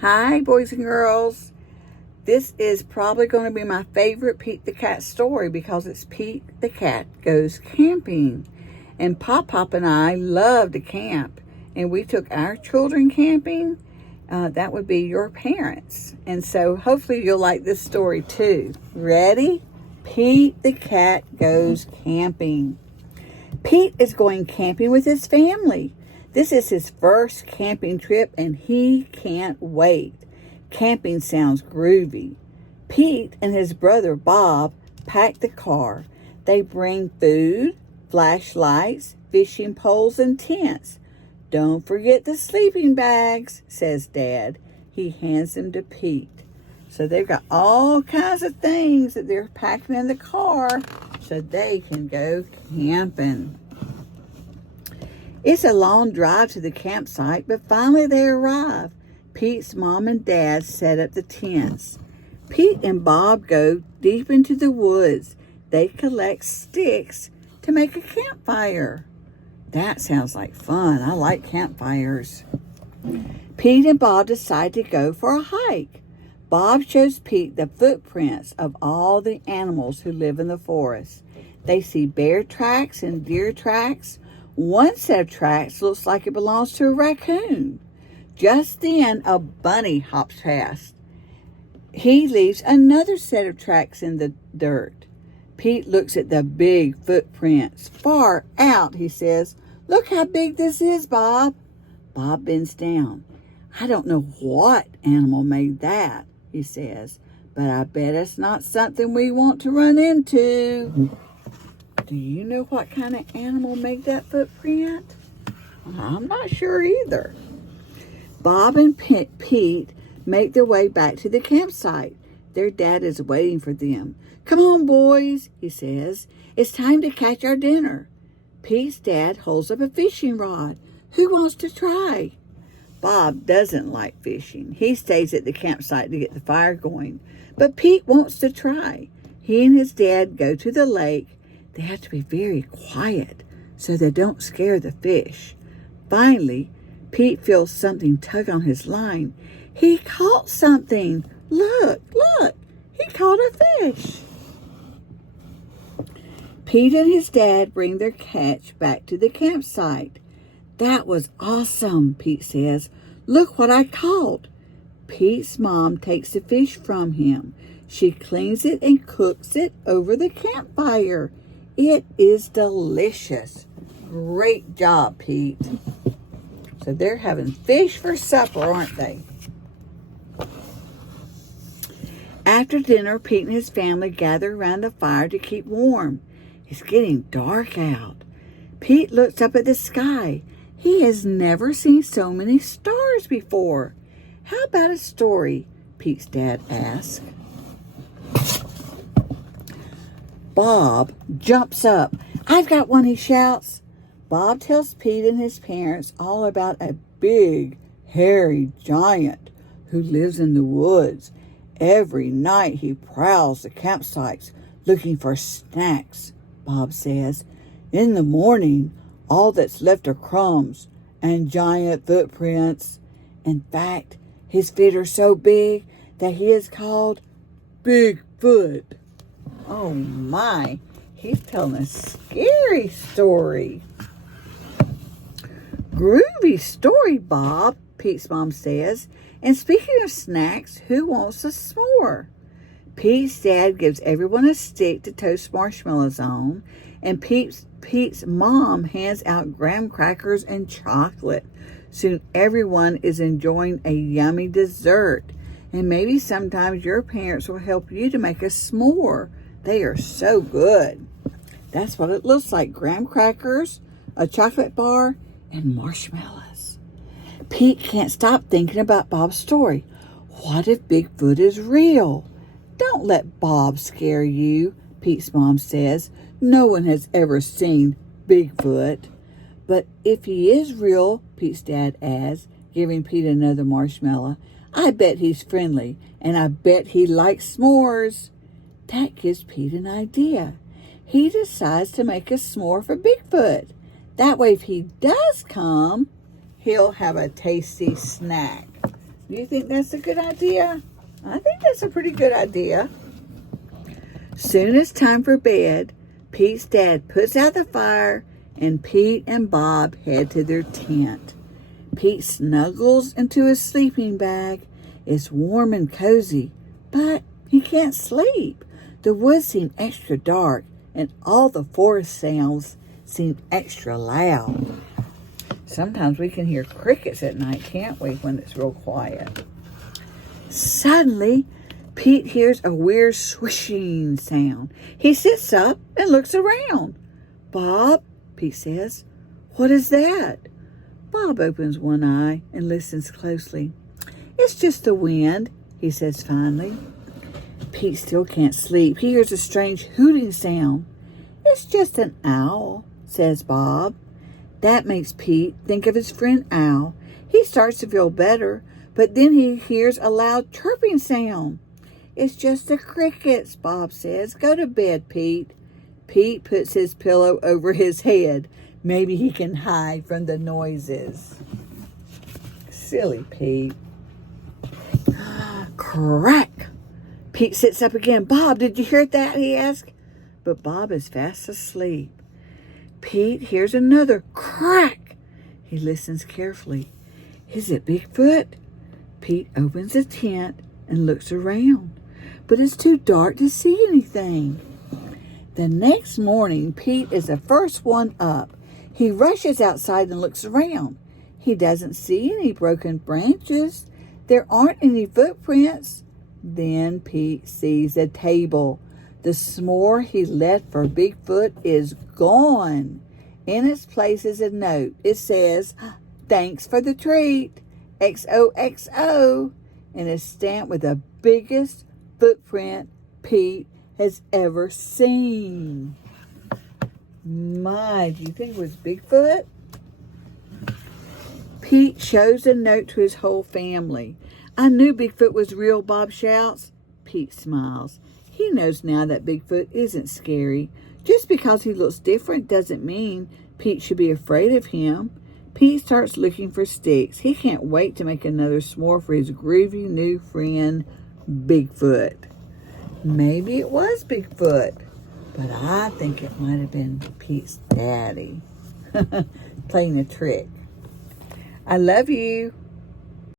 Hi, boys and girls. This is probably going to be my favorite Pete the Cat story because it's Pete the Cat Goes Camping. And Pop and I love to camp. And we took our children camping. That would be your parents. And so hopefully you'll like this story too. Ready? Pete the Cat Goes Camping. Pete is going camping with his family. This is his first camping trip and he can't wait. Camping sounds groovy. Pete and his brother Bob pack the car. They bring food, flashlights, fishing poles, and tents. Don't forget the sleeping bags, says Dad. He hands them to Pete. So they've got all kinds of things that they're packing in the car so they can go camping. It's a long drive to the campsite, but finally they arrive. Pete's mom and dad set up the tents. Pete and Bob go deep into the woods. They collect sticks to make a campfire. That sounds like fun. I like campfires. Pete and Bob decide to go for a hike. Bob shows Pete the footprints of all the animals who live in the forest. They see bear tracks and deer tracks. One set of tracks looks like it belongs to a raccoon. Just then, a bunny hops past. He leaves another set of tracks in the dirt. Pete looks at the big footprints. Far out, he says. Look how big this is, Bob. Bob bends down. I don't know what animal made that, he says, but I bet it's not something we want to run into. Do you know what kind of animal made that footprint? I'm not sure either. Bob and Pete make their way back to the campsite. Their dad is waiting for them. Come on, boys, he says. It's time to catch our dinner. Pete's dad holds up a fishing rod. Who wants to try? Bob doesn't like fishing. He stays at the campsite to get the fire going. But Pete wants to try. He and his dad go to the lake. They have to be very quiet so they don't scare the fish. Finally, Pete feels something tug on his line. He caught something. Look, he caught a fish. Pete and his dad bring their catch back to the campsite. That was awesome, Pete says. Look what I caught. Pete's mom takes the fish from him. She cleans it and cooks it over the campfire. It is delicious. Great job, Pete. So they're having fish for supper, aren't they? After dinner, Pete and his family gather around the fire to keep warm. It's getting dark out. Pete looks up at the sky. He has never seen so many stars before. How about a story? Pete's dad asks. Bob jumps up. I've got one, he shouts. Bob tells Pete and his parents all about a big, hairy giant who lives in the woods. Every night he prowls the campsites looking for snacks, Bob says. In the morning, all that's left are crumbs and giant footprints. In fact, his feet are so big that he is called Bigfoot. Oh my, he's telling a scary story. Groovy story, Bob, Pete's mom says. And speaking of snacks, who wants a s'more? Pete's dad gives everyone a stick to toast marshmallows on, and Pete's mom hands out graham crackers and chocolate. Soon everyone is enjoying a yummy dessert. And maybe sometimes your parents will help you to make a s'more. They are so good. That's what it looks like. Graham crackers, a chocolate bar, and marshmallows. Pete can't stop thinking about Bob's story. What if Bigfoot is real? Don't let Bob scare you, Pete's mom says. No one has ever seen Bigfoot. But if he is real, Pete's dad adds, giving Pete another marshmallow, I bet he's friendly, and I bet he likes s'mores. That gives Pete an idea. He decides to make a s'more for Bigfoot. That way, if he does come, he'll have a tasty snack. Do you think that's a good idea? I think that's a pretty good idea. Soon as time for bed, Pete's dad puts out the fire and Pete and Bob head to their tent. Pete snuggles into his sleeping bag. It's warm and cozy, but he can't sleep. The woods seem extra dark and all the forest sounds seem extra loud. Sometimes we can hear crickets at night, can't we, when it's real quiet? Suddenly, Pete hears a weird swishing sound. He sits up and looks around. "Bob," Pete says, "what is that?" Bob opens one eye and listens closely. "It's just the wind," he says finally. Pete still can't sleep. He hears a strange hooting sound. "It's just an owl," says Bob. That makes Pete think of his friend Owl. He starts to feel better, but then he hears a loud chirping sound. "It's just the crickets," Bob says. "Go to bed, Pete." Pete puts his pillow over his head. Maybe he can hide from the noises. Silly Pete. Crack! Pete sits up again. "Bob, did you hear that?" he asks. But Bob is fast asleep. Pete hears another crack. He listens carefully. Is it Bigfoot? Pete opens the tent and looks around, but it's too dark to see anything. The next morning, Pete is the first one up. He rushes outside and looks around. He doesn't see any broken branches. There aren't any footprints. Then Pete sees a table. The s'more he left for Bigfoot is gone. In its place is a note. It says, "Thanks for the treat, XOXO," and is stamped with the biggest footprint Pete has ever seen. My, do you think it was Bigfoot? Pete shows the note to his whole family. "I knew Bigfoot was real," Bob shouts. Pete smiles. He knows now that Bigfoot isn't scary. Just because he looks different doesn't mean Pete should be afraid of him. Pete starts looking for sticks. He can't wait to make another s'more for his groovy new friend, Bigfoot. Maybe it was Bigfoot, but I think it might have been Pete's daddy playing a trick. I love you.